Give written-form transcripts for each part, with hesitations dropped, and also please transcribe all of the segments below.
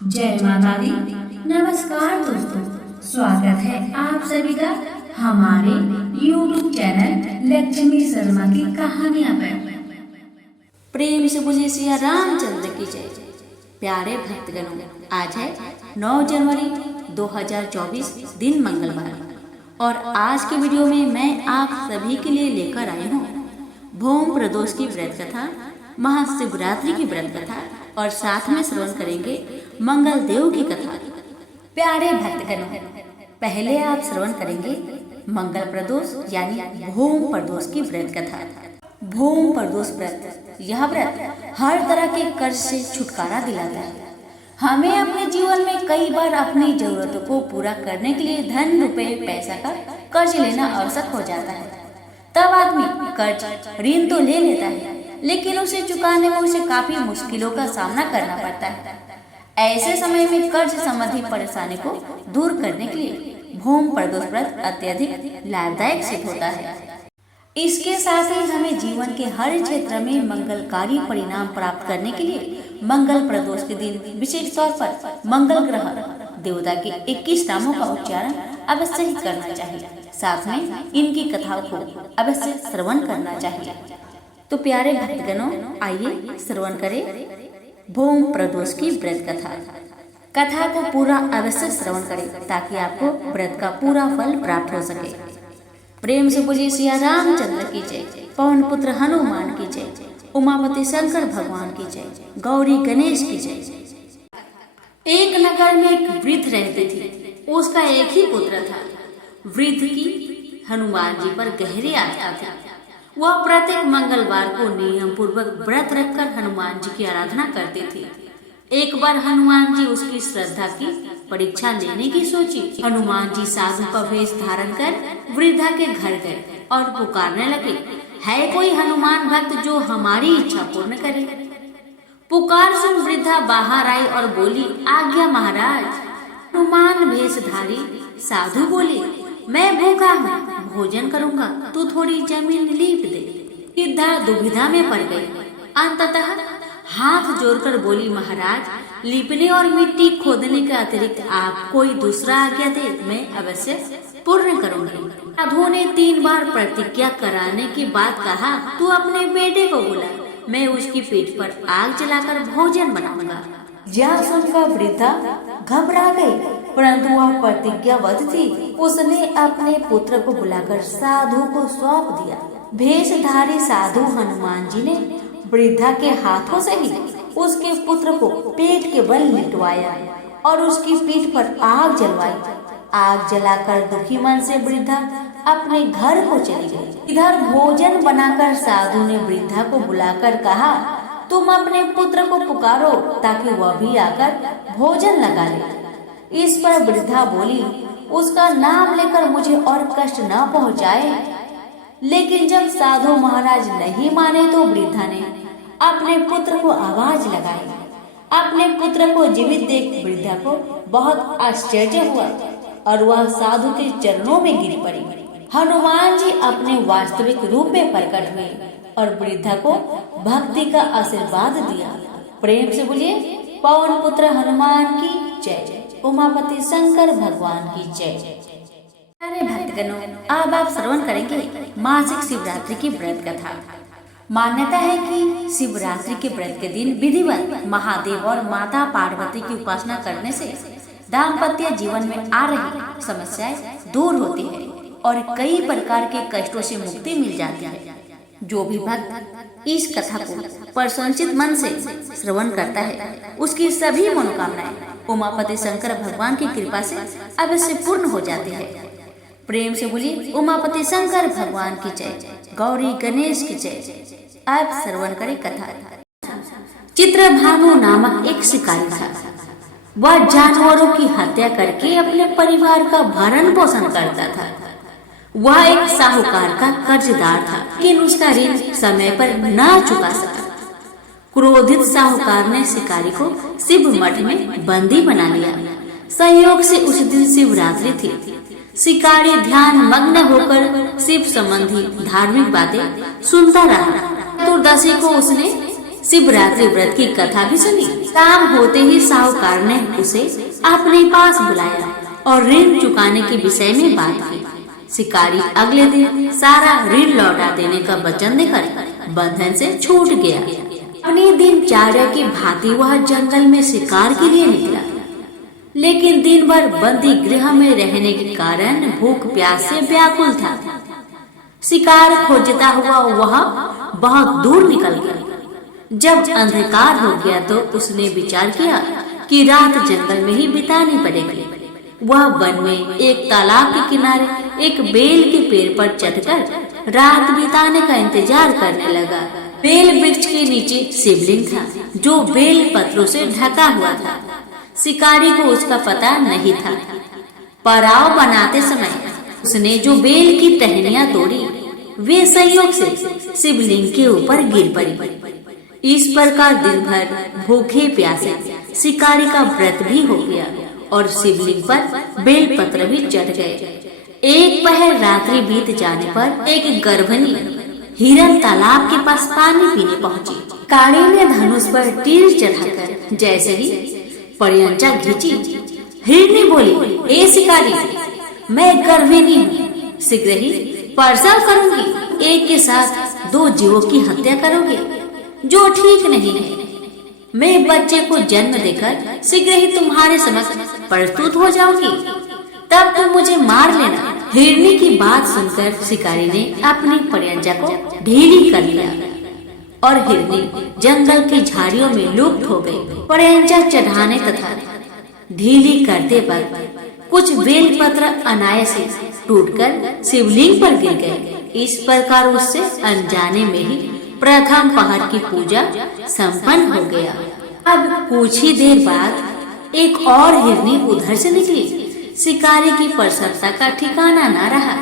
जय माता दी। नमस्कार दोस्तों, स्वागत है आप सभी का हमारे YouTube चैनल लक्ष्मी शर्मा की कहानियां पर। प्रेम से बोलिए सिया रामचंद्र की जय। प्यारे भक्तगणों, आज है 9 जनवरी 2024 दिन मंगलवार और आज के वीडियो में मैं आप सभी के लिए लेकर आई हूँ भूम प्रदोष की व्रत कथा, महाशिवरात्रि की व्रत कथा और साथ में श्रवण करेंगे मंगल देव की कथा। प्यारे भक्तगणों, पहले आप श्रवण करेंगे मंगल प्रदोष यानी भूम प्रदोष की व्रत कथा। भूम प्रदोष व्रत, यह व्रत हर तरह के कर्ज से छुटकारा दिलाता है। हमें अपने जीवन में कई बार अपनी जरूरतों को पूरा करने के लिए धन, रुपए, पैसा का कर्ज लेना आवश्यक हो जाता है। तब आदमी कर्ज ऋण तो ले लेता है, लेकिन उसे चुकाने में उसे काफी मुश्किलों का सामना करना पड़ता है। ऐसे समय में कर्ज संबंधी परेशानी को दूर करने के लिए भूम प्रदोष व्रत अत्यधिक लाभदायक सिद्ध होता है। इसके साथ ही हमें जीवन के हर क्षेत्र में मंगलकारी परिणाम प्राप्त करने के लिए मंगल प्रदोष के दिन विशेष तौर पर मंगल ग्रह देवता के 21 नामों का उच्चारण अवश्य ही करना चाहिए। साथ में इनकी कथाओं को अवश्य श्रवण करना चाहिए। तो प्यारे भक्तगणों, आइए श्रवण करें भूम प्रदोष की व्रत कथा। कथा को पूरा अवश्य श्रवण करें ताकि आपको व्रत का पूरा फल प्राप्त हो सके। प्रेम से बोलिए सिया रामचंद्र की जय, पवन पुत्र हनुमान की जय, उमापति शंकर भगवान की जय, गौरी गणेश की जय। एक नगर में एक वृद्ध रहते थे। उसका एक ही पुत्र था। वृद्ध की हनुमान जी पर गहरी आस्था थी। वह प्रत्येक मंगलवार को नियम पूर्वक व्रत रखकर हनुमान जी की आराधना करते थे। एक बार हनुमान जी उसकी श्रद्धा की परीक्षा लेने की सोची। हनुमान जी साधु का वेश धारण कर वृद्धा के घर गए और पुकारने लगे, है कोई हनुमान भक्त जो हमारी इच्छा पूर्ण करे? पुकार सुन वृद्धा बाहर आई और बोली, आज्ञा महाराज। हनुमान भेषधारी साधु बोली, मैं भूखा हूँ, भोजन करूँगा, तू थोड़ी जमीन लीप दे। वृद्धा दुविधा में पड़ गई। अंततः हाथ जोड़कर बोली, महाराज, लीपने और मिट्टी खोदने के अतिरिक्त आप कोई दूसरा आज्ञा दे, मैं अवश्य पूर्ण करूँगी। साधु ने 3 बार प्रतिज्ञा कराने के बाद कहा, तू अपने बेटे को बुला, मैं उसकी पीठ पर आग जलाकर भोजन बनाऊंगा। यह सुनकर वृद्धा घबरा गई, परंतु वह प्रतिज्ञाबद्ध थी। उसने अपने पुत्र को बुलाकर साधु को सौंप दिया। भेषधारी साधु हनुमान जी ने वृद्धा के हाथों से ही उसके पुत्र को पेट के बल लिटवाया और उसकी पीठ पर आग जलवाई। आग जलाकर दुखी मन से वृद्धा अपने घर को चली गई। इधर भोजन बनाकर साधु ने वृद्धा को बुलाकर कहा, तुम अपने पुत्र को पुकारो ताकि वह भी आकर भोजन लगा ले। इस पर वृद्धा बोली, उसका नाम लेकर मुझे और कष्ट न पहुँचाए। लेकिन जब साधु महाराज नहीं माने तो वृद्धा ने अपने पुत्र को आवाज लगाई। अपने पुत्र को जीवित देख वृद्धा को बहुत आश्चर्य हुआ और वह साधु के चरणों में गिर पड़ी। हनुमान जी अपने वास्तविक रूप में प्रकट हुए और वृद्धा को भक्ति का आशीर्वाद दिया। प्रेम से बोलिए पवन पुत्र हनुमान की जय, उमापति शंकर भगवान की जय। अरे भक्तगणों, अब आप श्रवण करेंगे मासिक शिवरात्रि की व्रत कथा। मान्यता है कि शिवरात्रि के व्रत के दिन विधिवत महादेव और माता पार्वती की उपासना करने से दाम्पत्य जीवन में आ रही समस्याएं दूर होती है और कई प्रकार के कष्टों से मुक्ति मिल जाती है। जो भी भक्त इस कथा को प्रसन्नचित मन से श्रवण करता है, उसकी सभी मनोकामनाएं उमापति शंकर भगवान की कृपा से अवश्य पूर्ण हो जाती है। प्रेम से बोलिए उमापति शंकर भगवान की जय, गौरी गणेश की जय। अब श्रवण करें कथा। चित्रभानु नामक एक शिकारी था। वह जानवरों की हत्या करके अपने परिवार का भरण पोषण करता था। वह एक साहूकार का कर्जदार था, लेकिन उसका ऋण समय पर न चुका सका। क्रोधित साहूकार ने शिकारी को शिव मठ में बंदी बना लिया। संयोग से उस दिन शिवरात्रि थी। शिकारी ध्यान मग्न होकर शिव संबंधी धार्मिक बातें सुनता रहा। चतुर्दशी को उसने शिवरात्रि व्रत की कथा भी सुनी। शाम होते ही साहूकार ने उसे अपने पास बुलाया और ऋण चुकाने के विषय में बात की। शिकारी अगले दिन सारा ऋण लौटा देने का वचन देकर बंधन से छूट गया। अपनी दिनचर्या की भांति वह जंगल में शिकार के लिए निकला, लेकिन दिन भर बंदी गृह में रहने के कारण भूख प्यास से व्याकुल था। शिकार खोजता हुआ वह बहुत दूर निकल गया। जब अंधकार हो गया तो उसने विचार किया कि रात जंगल में ही बितानी पड़ेगी। वह वन में एक तालाब के किनारे एक बेल के पेड़ पर चढ़कर रात बिताने का इंतजार करने लगा। बेल वृक्ष के नीचे शिवलिंग था जो बेल पत्रों से ढका हुआ था। शिकारी को उसका पता नहीं था। पड़ाव बनाते समय उसने जो बेल की टहनियां तोड़ी वे संयोग से शिवलिंग के ऊपर गिर पड़ी। इस प्रकार दिन भर भूखे प्यासे शिकारी का व्रत भी हो गया और शिवलिंग पर बेल पत्र भी चढ़ गए। एक पहर रात्रि बीत जाने पर एक गर्भिणी हिरन तालाब के पास पानी पीने पहुंची। शिकारी ने धनुष पर तीर चढ़ाकर जैसे ही पर्यंचा खींची, हिरनी बोली, ए शिकारी, मैं गर्भिणी हूँ, शीघ्र ही प्रसव करूंगी। एक के साथ 2 जीवों की हत्या करोगे, जो ठीक नहीं है। मैं बच्चे को जन्म देकर शीघ्र ही तुम्हारे समक्ष प्रस्तुत हो जाऊंगी, तब तुम मुझे मार लेना। हिरनी की बात सुनकर शिकारी ने अपनी पर्यंचा को ढीली कर लिया और हिरनी जंगल की झाड़ियों में लुप्त हो गई। पर्यंचा चढ़ाने तथा ढीली करते वक्त कुछ बेल पत्र अनायास से टूटकर शिवलिंग पर गिर गए। इस प्रकार उससे अनजाने में ही प्रथम पहर की पूजा संपन्न हो गया। अब कुछ ही देर बाद एक और हिरनी उधर से निकली। शिकारी की प्रसन्नता का ठिकाना न रहा।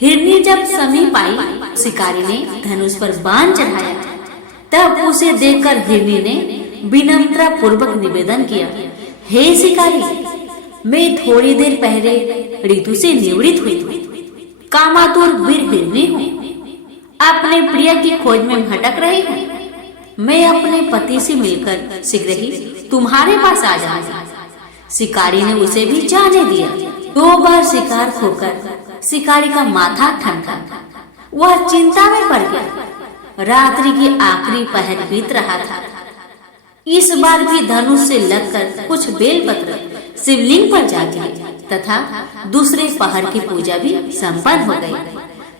हिरनी जब समीप आई, शिकारी ने धनुष पर बाण चढ़ाया। तब उसे देखकर हिरनी ने विनम्रता पूर्वक निवेदन किया, हे शिकारी, मैं थोड़ी देर पहले ऋतु से निवृत्त हुई थी। कामातुर वीर हिरनी हूँ, अपने प्रिय की खोज में भटक रही हूँ। मैं अपने पति से मिलकर शीघ्र ही तुम्हारे पास आ जाऊंगा। शिकारी ने उसे भी जाने दिया। 2 बार शिकार खोकर शिकारी का माथा ठनका। वह चिंता में पड़ गया। रात्रि की आखिरी पहर बीत रहा था। इस बार भी धनुष से लगकर कुछ बेलपत्र शिवलिंग पर जा गिरे तथा दूसरे पहर की पूजा भी संपन्न हो गई।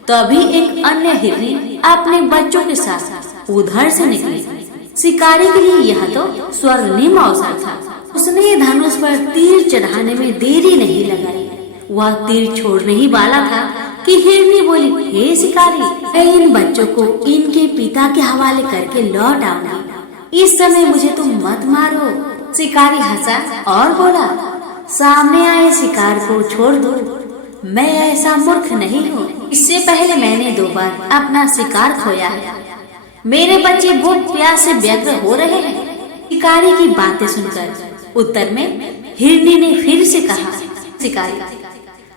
तभी एक अन्य हिरनी अपने बच्चों के साथ उधर से निकली। शिकारी के लिए यह तो स्वर्णिम अवसर था। उसने धनुष पर तीर चढ़ाने में देरी नहीं लगाई। वह तीर छोड़ने ही वाला था कि हिरनी बोली, हे शिकारी, मैं इन बच्चों को इनके पिता के हवाले करके लौट आऊंगी। इस समय मुझे तुम मत मारो। शिकारी हंसा और बोला, सामने आए शिकार को छोड़ दो। मैं ऐसा मूर्ख नहीं हूँ। इससे पहले मैंने 2 बार अपना शिकार खोया है। मेरे बच्चे भूख प्यास से व्यग्र हो रहे हैं। शिकारी की बातें सुनकर उत्तर में हिरनी ने फिर से कहा, शिकारी,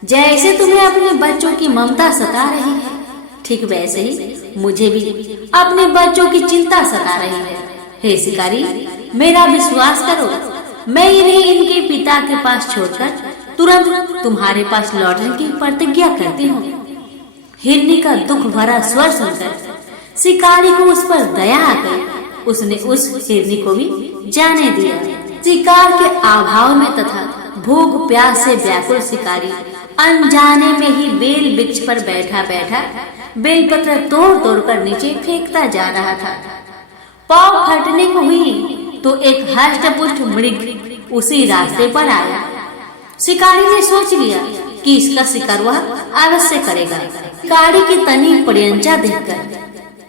जैसे तुम्हें अपने बच्चों की ममता सता रही है, ठीक वैसे ही मुझे भी अपने बच्चों की चिंता सता रही है। हे शिकारी, मेरा विश्वास करो, मैं इन्हें इनके पिता के पास छोड़कर तुरंत तुम्हारे पास लौटने की प्रतिज्ञा करती हूँ। हिरनी का दुख भरा स्वर सुनकर शिकारी को उस पर दया आ गई। उसने उस हिरनी को भी जाने दिया। शिकार के अभाव में तथा भूख प्यास से व्याकुल शिकारी अनजाने में ही बेल वृक्ष पर बैठा बैठा बेलपत्र तोड़ तोड़ कर नीचे फेंकता जा रहा था। पाँव फटने को हुई तो एक हष्ट-पुष्ट मृग उसी रास्ते पर आया। शिकारी ने सोच लिया कि इसका शिकार वह अवश्य करेगा। शिकारी की तनी पर्यंचा देखकर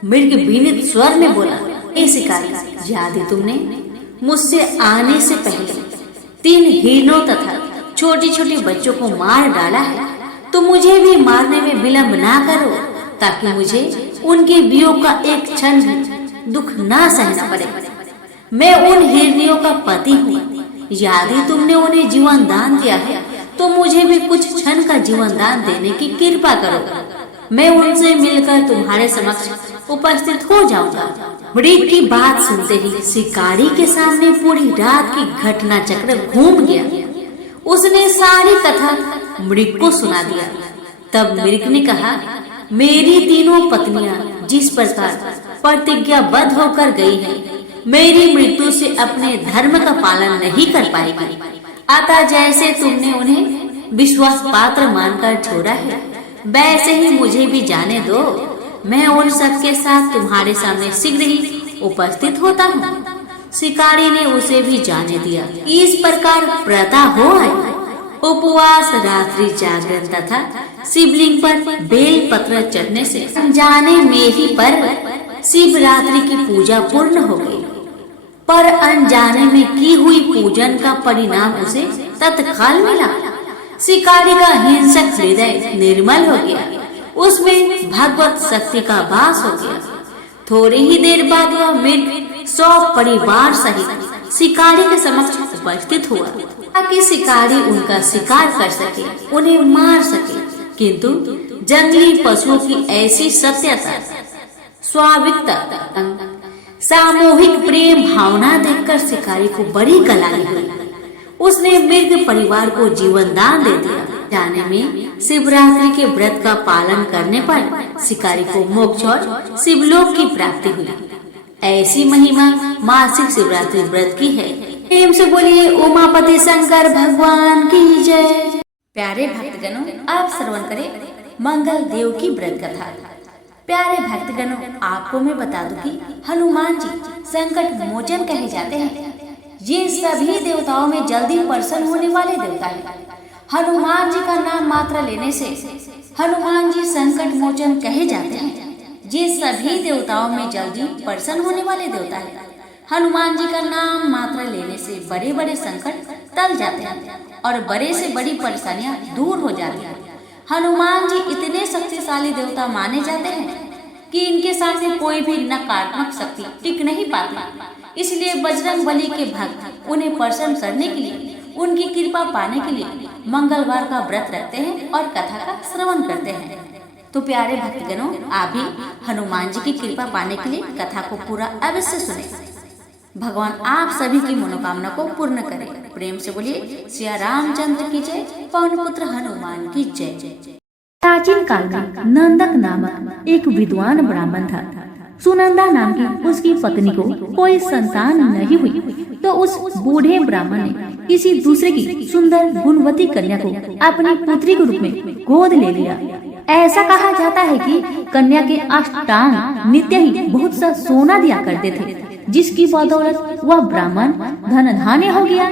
मृग विनीत स्वर में बोला, ए शिकारी, यदि तुमने मुझसे आने से पहले 3 हिरणों तथा छोटे छोटे बच्चों को मार डाला है तो मुझे भी मारने में विलंब ना करो, ताकि मुझे उनके वियोग का एक क्षण दुख ना सहना पड़े। मैं उन हिरनियों का पति हूँ। यदि तुमने उन्हें जीवन दान दिया है तो मुझे भी कुछ क्षण का जीवन दान देने की कृपा करो। मैं उनसे मिलकर तुम्हारे समक्ष उपस्थित हो जाऊंगा। मृग की बात सुनते ही शिकारी के सामने पूरी रात की घटना चक्र घूम गया। उसने सारी कथा मृग को सुना दिया। तब मृग ने कहा, मेरी तीनों पत्नियां जिस प्रकार प्रतिज्ञाबद्ध होकर गई हैं, मेरी मृत्यु से अपने धर्म का पालन नहीं कर पाएगी। अतः जैसे तुमने उन्हें विश्वास पात्र मानकर छोड़ा है, वैसे ही मुझे भी जाने दो। मैं उन सबके साथ तुम्हारे सामने शीघ्र ही उपस्थित होता हूँ। शिकारी ने उसे भी जाने दिया। इस प्रकार प्रथा हो आई। उपवास, रात्रि जागरण तथा शिवलिंग पर बेल पत्र चढ़ने से अनजाने में ही पर्व शिवरात्रि की पूजा पूर्ण हो गई। पर अनजाने में की हुई पूजन का परिणाम उसे तत्काल मिला। शिकारी का हिंसक हृदय निर्मल हो गया। उसमें भगवत शक्ति का वास हो गया। थोड़ी ही देर बाद वह मृग 100 परिवार सहित शिकारी के समक्ष उपस्थित हुआ, ताकि शिकारी उनका शिकार कर सके, उन्हें मार सके। किंतु जंगली पशुओं की ऐसी सत्यता, स्वाभाविकता, सामूहिक प्रेम भावना देखकर शिकारी को बड़ी गलानी हुई। उसने मृग परिवार को जीवन दान दे दिया। जाने में शिवरात्रि के व्रत का पालन करने पर शिकारी को मोक्ष और शिवलोक की प्राप्ति हुई। ऐसी महिमा मासिक शिवरात्रि व्रत की है। प्रेम से बोलिए उमापति शंकर भगवान की जय। प्यारे भक्तगणों, आप श्रवण करें मंगल देव की व्रत कथा। प्यारे भक्तगणों, आपको मैं बता दूं कि हनुमान जी संकट मोचन कहे जाते हैं। ये सभी देवताओं में जल्दी प्रसन्न होने वाले देवता हैं। हनुमान जी का नाम मात्र लेने से हनुमान जी संकट मोचन कहे जाते हैं। ये सभी देवताओं में जल्दी प्रसन्न होने वाले देवता हैं। हनुमान जी का नाम मात्र लेने से बड़े बड़े संकट टल जाते हैं और बड़े से बड़ी परेशानियां दूर हो जाती हैं। हनुमान जी इतने शक्तिशाली देवता माने जाते हैं कि इनके सामने कोई भी नकारात्मक शक्ति टिक नहीं पाती। इसलिए बजरंग बली के भक्त उन्हें प्रसन्न करने के लिए, उनकी कृपा पाने के लिए मंगलवार का व्रत रखते हैं और कथा का श्रवण करते हैं। तो प्यारे भक्तगणों, आप भी हनुमान जी की कृपा पाने के लिए कथा को पूरा अवश्य सुने। भगवान आप सभी की मनोकामना को पूर्ण करे। प्रेम से बोलिए सिया रामचंद्र की जय, पवन पुत्र हनुमान की जय। प्राचीन काल में नंदक नामक एक विद्वान ब्राह्मण था। सुनंदा नाम की उसकी पत्नी को कोई संतान नहीं हुई, तो उस बूढ़े ब्राह्मण ने किसी दूसरे की सुंदर गुणवती कन्या को अपनी पुत्री के रूप में गोद ले लिया। ऐसा कहा जाता है कि कन्या के अष्टांग नित्य ही बहुत सा सोना दिया करते थे, जिसकी बदौलत वह ब्राह्मण धन धान्य हो गया।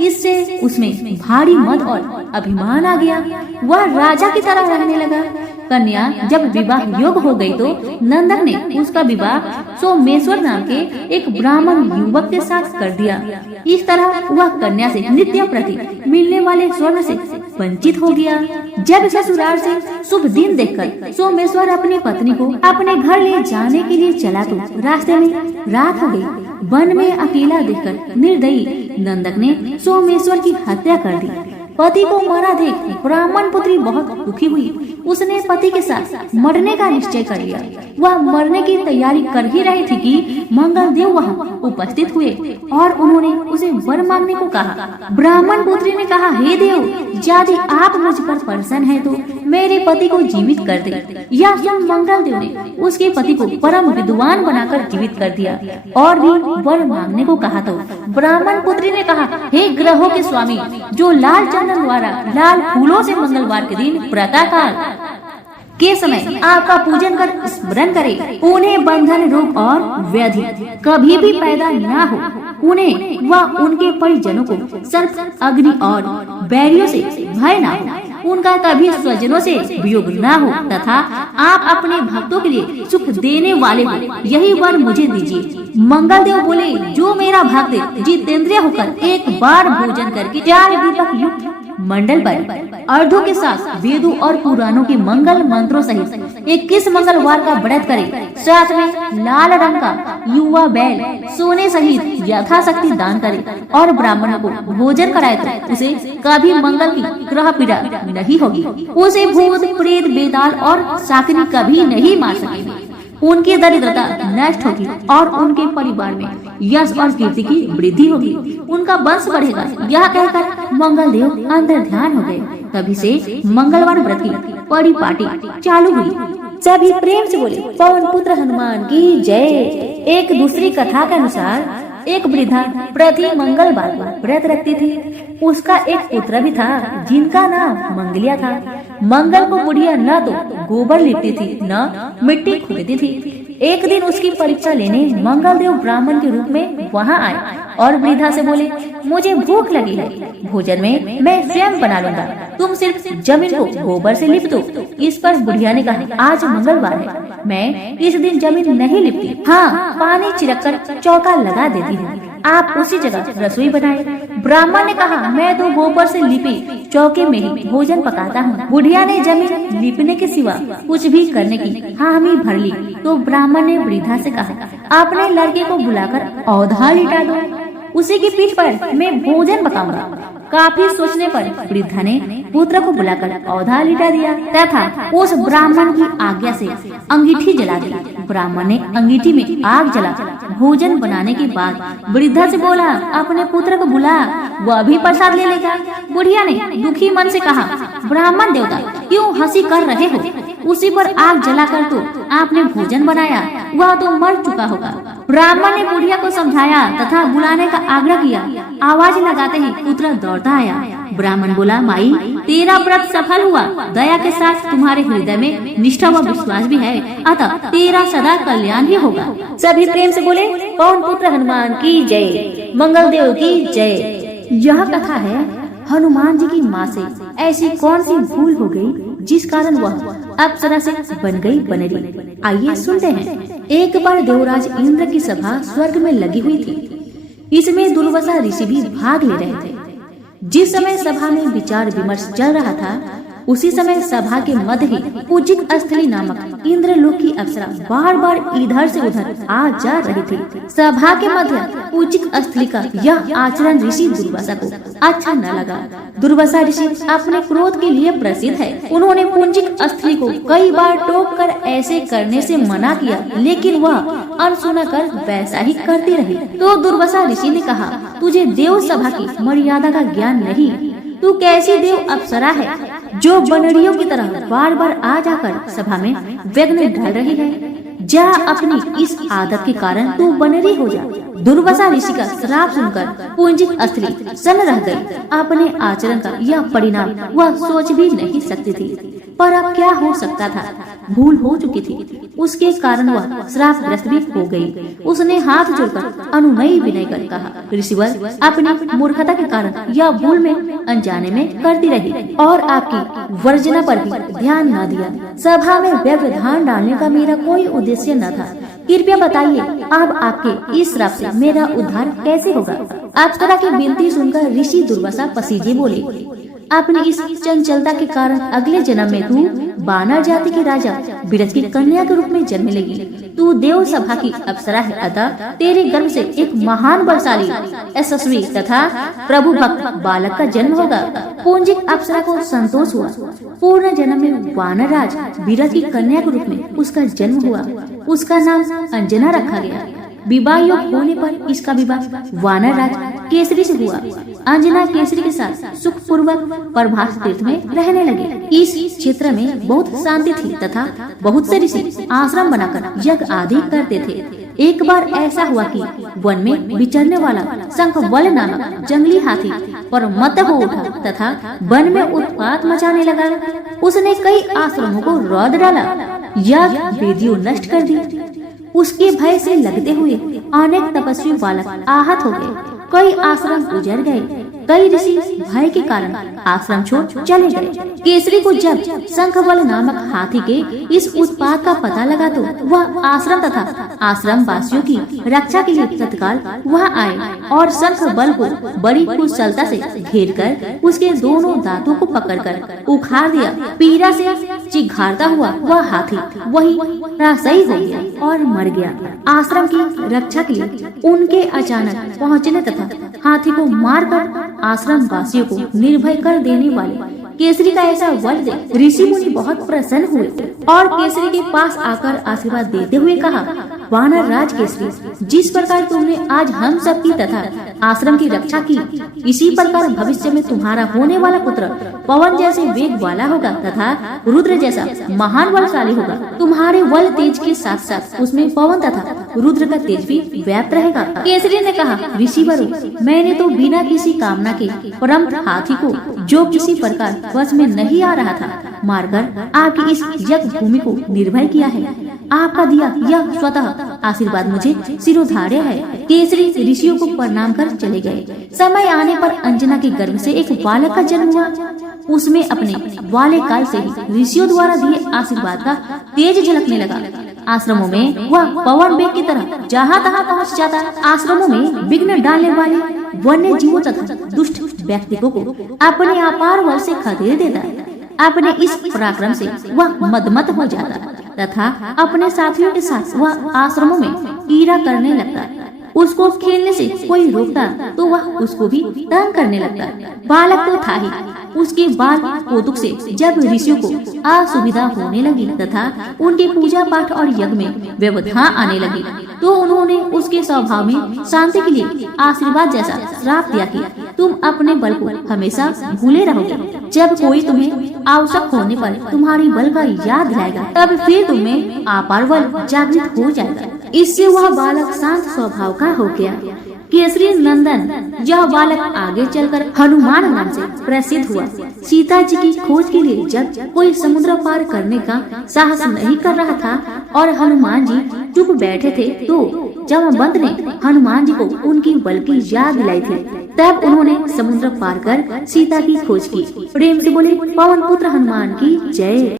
इससे उसमें भारी मद और अभिमान आ गया। वह राजा की तरह रहने लगा। कन्या जब विवाह योग्य हो गई तो नंदक ने उसका विवाह सोमेश्वर नाम के एक ब्राह्मण युवक के साथ कर दिया। इस तरह वह कन्या से नित्य प्रति मिलने वाले स्वर्ण से वंचित हो गया। जब ससुराल से शुभ दिन देखकर सोमेश्वर अपनी पत्नी को अपने घर ले जाने के लिए चला तो रास्ते में रात हो गई। वन में अकेला देखकर निर्दयी नंदक ने सोमेश्वर की हत्या कर दी। पति को मरा देख ब्राह्मण पुत्री बहुत दुखी हुई। उसने पति के साथ मरने का निश्चय कर लिया। वह मरने की तैयारी कर ही रही थी कि मंगल देव वहाँ उपस्थित हुए और उन्होंने उसे वर मांगने को कहा। ब्राह्मण पुत्री ने कहा, हे देव, यदि आप मुझ पर प्रसन्न हैं तो मेरे पति को जीवित कर दे। यह सुन मंगल देव ने उसके पति को परम विद्वान बनाकर जीवित कर दिया और भी वर मांगने को कहा। तो ब्राह्मण पुत्री ने कहा, हे ग्रहों के स्वामी, जो लाल चंदन द्वारा लाल फूलों से मंगलवार के दिन प्रातःकाल के समय आपका पूजन कर स्मरण करे, उन्हें बंधन, रोग और व्याधि कभी भी पैदा न हो। उन्हें व उनके परिजनों को सर्प, अग्नि और बैरियों से भय न हो। उनका कभी स्वजनों से वियोग न हो तथा आप अपने भक्तों के लिए सुख देने वाले हो, यही वर मुझे दीजिए। मंगल देव बोले, जो मेरा भक्त जितेंद्रिय होकर एक बार भोजन करके 4 दीपक युक्त मंडल पर अर्धों के साथ वेदों और पुराणों के मंगल मंत्रों सहित 21 मंगलवार का व्रत करे, साथ में लाल रंग का युवा बैल सोने सहित यथाशक्ति दान करे और ब्राह्मणों को भोजन कराए तो उसे कभी मंगल की ग्रह पीड़ा नहीं होगी। उसे भूत, प्रेत, बेताल और शाकिनी कभी नहीं मार सकेंगे। उनकी दरिद्रता नष्ट होगी और उनके परिवार में यश और कीर्ति की वृद्धि होगी, उनका वंश बढ़ेगा। यह कहकर मंगल देव अंदर ध्यान हो गए। तभी से मंगलवार व्रत की परिपाटी चालू हुई। सभी प्रेम से बोले पवन पुत्र हनुमान की जय। एक दूसरी कथा के अनुसार एक वृद्धा प्रति मंगलवार को व्रत रखती थी। उसका एक पुत्र भी था जिनका नाम मंगलिया था। मंगल को बुढ़िया न तो गोबर लिपती थी न मिट्टी खोदती थी। एक दिन उसकी परीक्षा लेने मंगल देव ब्राह्मण के रूप में वहां आए और वृद्धा से बोले, मुझे भूख लगी है, भोजन में मैं स्वयं बना लूंगा, तुम सिर्फ जमीन को गोबर से लिप दो। इस पर बुढ़िया ने कहा, आज मंगलवार है, मैं इस दिन जमीन नहीं लिपती, हाँ पानी छिड़क कर चौका लगा देती हूँ, आप उसी जगह रसोई बनाए। ब्राह्मण ने कहा, मैं तो गोबर से लिपी चौके में ही भोजन पकाता हूँ। बुढ़िया ने जमीन लिपने के सिवा कुछ भी करने की हामी भर ली। तो ब्राह्मण ने वृद्धा से कहा, अपने लड़के को बुलाकर औधा लिटा दो, उसी की पीठ पर मैं भोजन पकाऊंगा। काफी सोचने पर वृद्धा ने पुत्र को बुलाकर औधा लिटा दिया तथा उस ब्राह्मण की आज्ञा से अंगीठी जला दी। ब्राह्मण ने अंगीठी में आग जला भोजन बनाने के बाद वृद्धा से बोला, अपने पुत्र को बुला, वह भी प्रसाद ले लेगा। बुढ़िया ने दुखी मन से कहा, ब्राह्मण देवता क्यों हंसी कर रहे हो, उसी पर आग जलाकर तो आपने भोजन बनाया, वह तो मर चुका होगा। ब्राह्मण ने बुढ़िया को समझाया तथा बुलाने का आग्रह किया। आवाज लगाते ही पुत्र दौड़ता आया। ब्राह्मण बोला, माई तेरा व्रत सफल हुआ, दया के साथ तुम्हारे हृदय में निष्ठा व विश्वास भी है, अतः तेरा सदा कल्याण ही होगा। सभी प्रेम से बोले पवन पुत्र हनुमान की जय, मंगल देव की जय। यह कथा है हनुमान जी की माँ से ऐसी कौन सी भूल हो गई जिस कारण वह अप्सरा से बन गई बनरी। आइए सुनते हैं। एक बार देवराज इंद्र की सभा स्वर्ग में लगी हुई थी। इसमें दुर्वासा ऋषि भी भाग ले रहे थे। जिस समय सभा में विचार विमर्श चल रहा था, उसी समय सभा के मध्य ही पूजिक स्थली नामक इंद्रलोक की अप्सरा बार बार इधर से उधर आ जा रही थी। सभा के मध्य पूजिक स्थली का यह आचरण ऋषि दुर्वासा को अच्छा न लगा। दुर्वासा ऋषि अपने क्रोध के लिए प्रसिद्ध है। उन्होंने पूजिक स्थली को कई बार टोक कर ऐसे करने से मना किया, लेकिन वह अनसुना कर वैसा ही करती रही। तो दुर्वासा ऋषि ने कहा, तुझे देव सभा की मर्यादा का ज्ञान नहीं, तू कैसी देव अप्सरा है जो बनरियों की तरह बार बार आ जाकर सभा में विघ्न डाल रही है। जा अपनी इस आदत के कारण तू बनरी हो जा। दुर्वासा ऋषि का श्राप सुनकर पूजिक स्थली सन्न रह गई। अपने आचरण का यह परिणाम वह सोच भी नहीं सकती थी, पर अब क्या हो सकता था, भूल हो चुकी थी, उसके कारण वह श्रापग्रस्त भी हो गई। उसने हाथ जोड़कर अनुनय विनय कर कहा, ऋषिवर अपनी मूर्खता के कारण यह भूल में अनजाने में करती रही और आपकी वर्जना पर भी ध्यान न दिया। सभा में व्यवधान डालने का मेरा कोई उद्देश्य न था। कृपया बताइए, अब आपके इस श्राप से मेरा उद्धार कैसे होगा। अप्सरा की विनती सुनकर ऋषि दुर्वासा पसीजे बोले, अपनी इस चंचलता के कारण अगले जन्म में तू बानर जाति के राजा विरज की कन्या के रूप में जन्म लेगी। तू देव सभा की अप्सरा है, अतः तेरे गर्भ से एक महान बलशाली, यशस्वी तथा प्रभु भक्त बालक का जन्म होगा। पूजिक अप्सरा को संतोष हुआ। पूर्ण जन्म में वानर राज विरज की कन्या के रूप में उसका जन्म हुआ। उसका नाम अंजना रखा गया। विवाह योग होने पर इसका विवाह वानर राज केसरी से हुआ। अंजना केसरी के साथ सुख पूर्वक प्रभास तीर्थ में रहने लगे। इस क्षेत्र में बहुत शांति थी तथा बहुत से ऋषि आश्रम बनाकर यज्ञ आदि करते थे। एक बार ऐसा हुआ कि वन में विचरने वाला शंखवल नामक जंगली हाथी पर मत हो उठा तथा वन में उत्पात मचाने लगा। उसने कई आश्रमों को रौद डाला, यज्ञ वेदियों नष्ट कर दी। उसके भय से लगते हुए अनेक तपस्वी बालक आहत हो गए। कई आश्रम उजड़ गए। कई ऋषि भय के कारण आश्रम छोड़ चले गए। केसरी को जब शंखवल नामक हाथी के इस उत्पात का पता लगा तो वह आश्रम तथा आश्रम वासियों की रक्षा के लिए तत्काल वहां आए और शंखवल को बड़ी कुशलता से घेर कर उसके दोनों दांतों को पकड़कर उखाड़ दिया। पीड़ा से चिघाड़ता हुआ वह हाथी वही रासई हो गया और मर गया। आश्रम की रक्षा के लिए उनके अचानक पहुंचने तथा हाथी को मारकर आश्रम वासियों को निर्भय कर देने वाले केसरी का ऐसा वर देख ऋषि मुनि बहुत प्रसन्न हुए और केसरी के पास आकर आशीर्वाद देते हुए कहा, वानर राज केसरी, जिस प्रकार तुमने आज हम सबकी तथा आश्रम की रक्षा की, इसी प्रकार भविष्य में तुम्हारा होने वाला पुत्र पवन जैसे वेग वाला होगा तथा रुद्र जैसा महान बलशाली होगा। तुम्हारे बल तेज के साथ साथ उसमें पवन तथा रुद्र का तेज भी व्याप्त रहेगा। केसरी ने कहा, ऋषिवरों, मैंने तो बिना किसी कामना के परम हाथी को, जो किसी प्रकार वश में नहीं आ रहा था, मारकर आपकी इस यज्ञ भूमि को निर्भय किया है। आपका दिया यह स्वतः आशीर्वाद मुझे सिरोधार्य है। केसरी ऋषियों को प्रणाम कर चले गए। समय आने पर अंजना के गर्भ से एक बालक का जन्म हुआ। उसमें अपने बाल्यकाल से ही ऋषियों द्वारा दिए आशीर्वाद का तेज झलकने लगा। आश्रमों में वह पवन वेग की तरह जहाँ तहाँ पहुँच जाता। आश्रमों में विघ्न डालने वाले वन्य जीवों तथा दुष्ट व्यक्तियों को अपने अपार बल से खदेड़ देता। अपने इस पराक्रम से वह मदमत हो जाता तथा अपने साथियों के साथ वह आश्रमों में कीड़ा करने लगता। उसको खेलने से कोई रोकता तो वह उसको भी तंग करने लगता। बालक तो था ही, उसके बाल कौतुक से जब ऋषियों को असुविधा होने लगी तथा उनके पूजा पाठ और यज्ञ में व्यवधान आने लगी, तो उन्होंने उसके स्वभाव में शांति के लिए आशीर्वाद जैसा श्राप दिया कि तुम अपने बल को हमेशा भूले रहोगे। जब कोई तुम्हें आवश्यक होने पर तुम्हारी बल का याद दिलाएगा, तब फिर तुम्हें अपार बल जागृत हो जाएगा। इससे वह बालक शांत स्वभाव का हो गया। केसरी नंदन यह बालक आगे चलकर हनुमान नाम से प्रसिद्ध हुआ। सीता जी की खोज के लिए जब कोई समुद्र पार करने का साहस नहीं कर रहा था और हनुमान जी चुप बैठे थे, तो जामवंत ने हनुमान जी को उनकी बल की याद दिलाई थी। तब उन्होंने समुद्र पार कर सीता की खोज की। प्रेम से बोले, पवन पुत्र हनुमान की जय।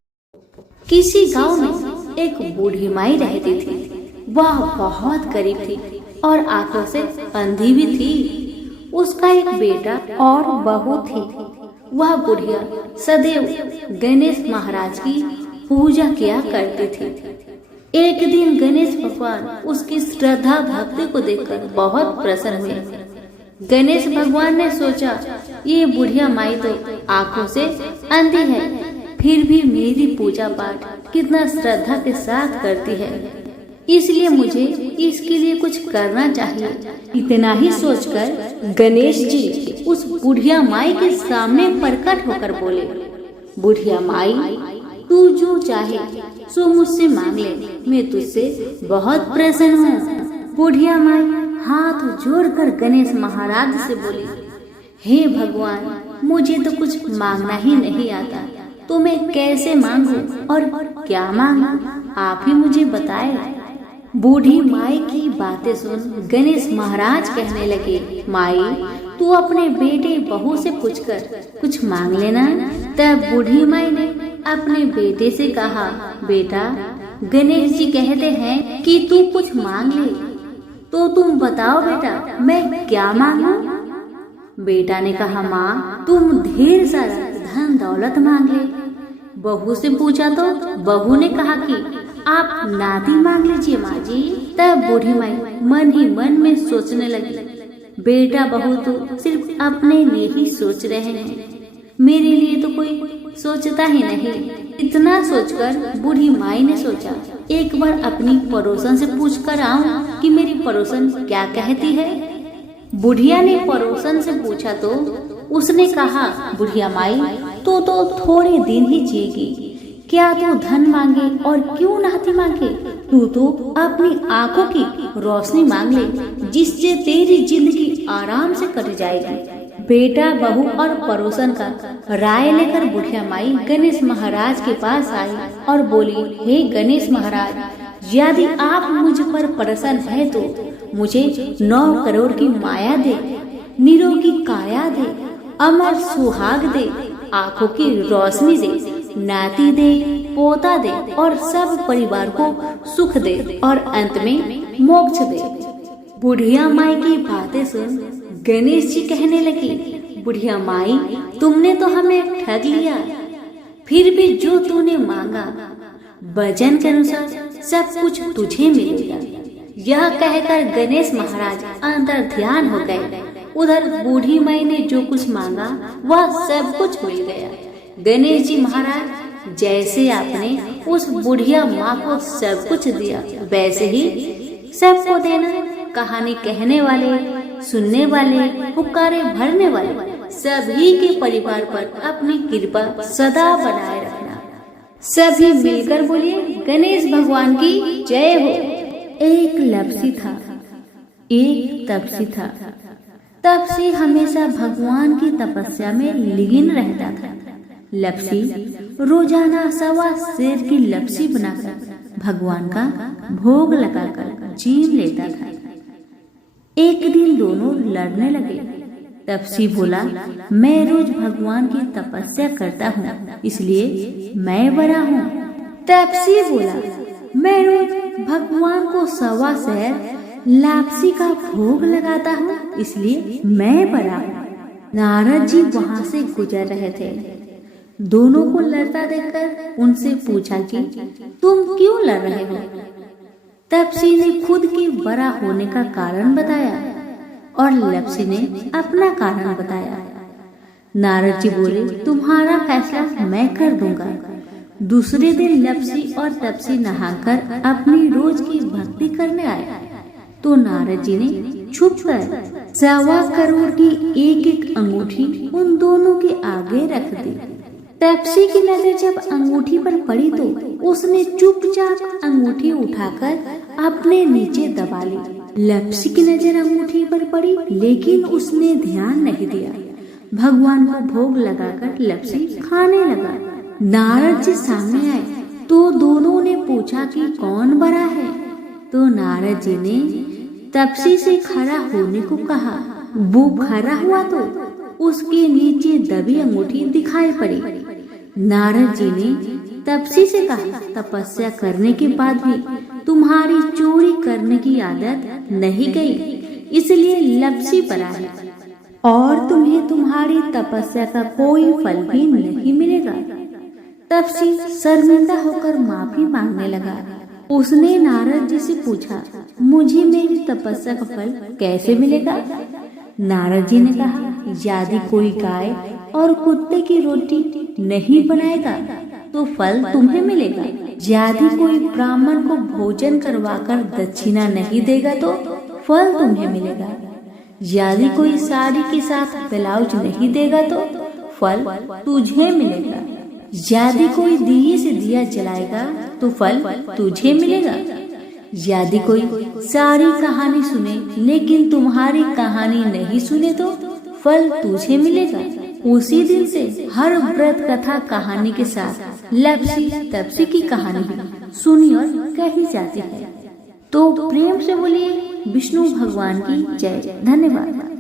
किसी गांव में एक बूढ़ी माई रहती थी। वह बहुत गरीब थी और आंखों से अंधी भी थी। उसका एक बेटा और बहू थी। वह बुढ़िया सदैव गणेश महाराज की पूजा किया करती थी। एक दिन गणेश भगवान उसकी श्रद्धा भक्ति को देखकर बहुत प्रसन्न हुए। गणेश भगवान ने सोचा, ये बुढ़िया माई तो आंखों से अंधी है, फिर भी मेरी पूजा पाठ कितना श्रद्धा के साथ करती है, इसलिए मुझे इसके लिए कुछ करना चाहिए। इतना ही सोचकर गणेश जी उस बुढ़िया माई के सामने प्रकट होकर बोले, बुढ़िया माई, तू जो चाहे सो मुझसे मांग ले, मैं तुझसे बहुत प्रसन्न हूँ। बुढ़िया माई हाथ जोड़कर गणेश महाराज से बोली, हे भगवान, मुझे तो कुछ मांगना ही नहीं आता, तो मैं कैसे मांगू और क्या मांगू, आप ही मुझे बताए। बूढ़ी माई की बातें सुन गणेश महाराज कहने लगे, माई, तू अपने बेटे बहू से पूछकर कुछ मांग लेना। तब बूढ़ी माई ने अपने बेटे से कहा, बेटा, गणेश जी कहते हैं कि तू कुछ मांग ले, तो तुम बताओ बेटा, मैं क्या मांगू। बेटा ने कहा, माँ, तुम ढेर सारा धन दौलत मांग ले। बहू से पूछा तो बहू ने कहा कि आप नाती मांग लीजिए माँ जी। तब बूढ़ी माई मन ही मन में सोचने लगी, बेटा बहू तो सिर्फ अपने लिए ही सोच रहे हैं, मेरे लिए तो कोई सोचता ही नहीं। इतना सोचकर बूढ़ी माई ने सोचा, एक बार अपनी पड़ोसन से पूछ कर आऊं कि मेरी पड़ोसन क्या कहती है। बुढ़िया ने पड़ोसन से पूछा तो उसने कहा, बुढ़िया माई, तू तो थोड़े दिन ही जिएगी, क्या तू धन मांगे और क्यों नाती मांगे, तू तो अपनी आंखों की रोशनी मांग ले, जिससे तेरी जिंदगी आराम से कट जाएगी। बेटा बहू और पड़ोसन का राय लेकर बुढ़िया माई गणेश महाराज के पास आई और बोली, हे गणेश महाराज, यदि आप मुझ पर प्रसन्न है तो मुझे 9 करोड़ की माया दे, निरोगी काया दे, अमर सुहाग दे, आंखों की रोशनी दे, नाती दे, पोता दे और सब परिवार को सुख दे और अंत में मोक्ष दे। बुढ़िया माई की बातें सुन गणेश जी कहने लगे, बुढ़िया माई, तुमने तो हमें ठग लिया, फिर भी जो तूने मांगा वचन के अनुसार सब कुछ तुझे मिलेगा। यह कहकर गणेश महाराज अंतर ध्यान हो गए। उधर बूढ़ी माई ने जो कुछ मांगा वह सब कुछ मिल गया। गणेश जी महाराज, जैसे आपने उस बुढ़िया माँ को सब कुछ दिया वैसे ही सबको देना। कहानी कहने वाले, सुनने वाले, हुक्कारे भरने वाले सभी के परिवार पर अपनी कृपा सदा बनाए रखना। सभी मिलकर बोलिए गणेश भगवान की जय हो। एक लपसी था, एक तपसी था। तपसी हमेशा भगवान की तपस्या में लीन रहता था। लपसी रोजाना 1.25 सेर की लपसी बनाकर भगवान का भोग लगाकर जीव लेता था। एक दिन दोनों लड़ने लगे। तपसी बोला, मैं रोज भगवान की तपस्या करता हूँ इसलिए मैं बड़ा हूँ। तपसी बोला, मैं रोज भगवान को 1.25 सेर लापसी का भोग लगाता हूँ इसलिए मैं बड़ा हूँ। नारद जी वहाँ से गुजर रहे थे। दोनों को लड़ता देखकर उनसे पूछा कि तुम क्यों लड़ रहे हो? तपसी ने खुद के बड़ा होने का कारण बताया और लपसी ने अपना कारण बताया। नारद जी बोले, तुम्हारा फैसला मैं कर दूंगा। दूसरे दिन लपसी और तपसी नहाकर अपनी रोज की भक्ति करने आए तो नारद जी ने छुपकर 1.25 करोड़ की एक अंगूठी उन दोनों के आगे रख दी। तपसी की नजर जब अंगूठी पर पड़ी तो उसने चुपचाप अंगूठी उठाकर अपने नीचे दबा ली। लपसी की नजर अंगूठी पर पड़ी लेकिन उसने ध्यान नहीं दिया। भगवान को भोग लगाकर लपसी खाने लगा। नारद जी सामने आए तो दोनों ने पूछा कि कौन बड़ा है? तो नारद जी ने तपसी से खड़ा होने को कहा। वो खड़ा हुआ तो उसके नीचे दबी अंगूठी दिखाई पड़ी। नारद जी ने तपसी से कहा, तपस्या करने के बाद भी तुम्हारी चोरी करने की आदत नहीं गई इसलिए लपसी पड़ा है और तुम्हें तुम्हारी तपस्या का कोई फल भी नहीं मिलेगा। तपसी शर्मिंदा होकर माफी मांगने लगा। उसने नारद जी से पूछा, मुझे मेरी तपस्या का फल कैसे मिलेगा? नारद जी ने कहा, यदि कोई गाय और कुत्ते की रोटी नहीं बनाएगा तो फल तुम्हें मिलेगा। यदि कोई ब्राह्मण को भोजन करवाकर दक्षिणा नहीं देगा तो फल तुम्हें मिलेगा। यदि कोई साड़ी के साथ ब्लाउज नहीं देगा तो फल तुझे मिलेगा। यदि कोई दिए से दिया जलाएगा तो फल तुझे मिलेगा। यदि कोई सारी कहानी सुने लेकिन तुम्हारी कहानी नहीं सुने तो फल तुझे मिलेगा। उसी दिन से हर व्रत कथा कहानी के साथ लपसी तपसी की कहानी भी सुनी और कही जाती है। तो प्रेम से बोलिए विष्णु भगवान की जय। धन्यवाद।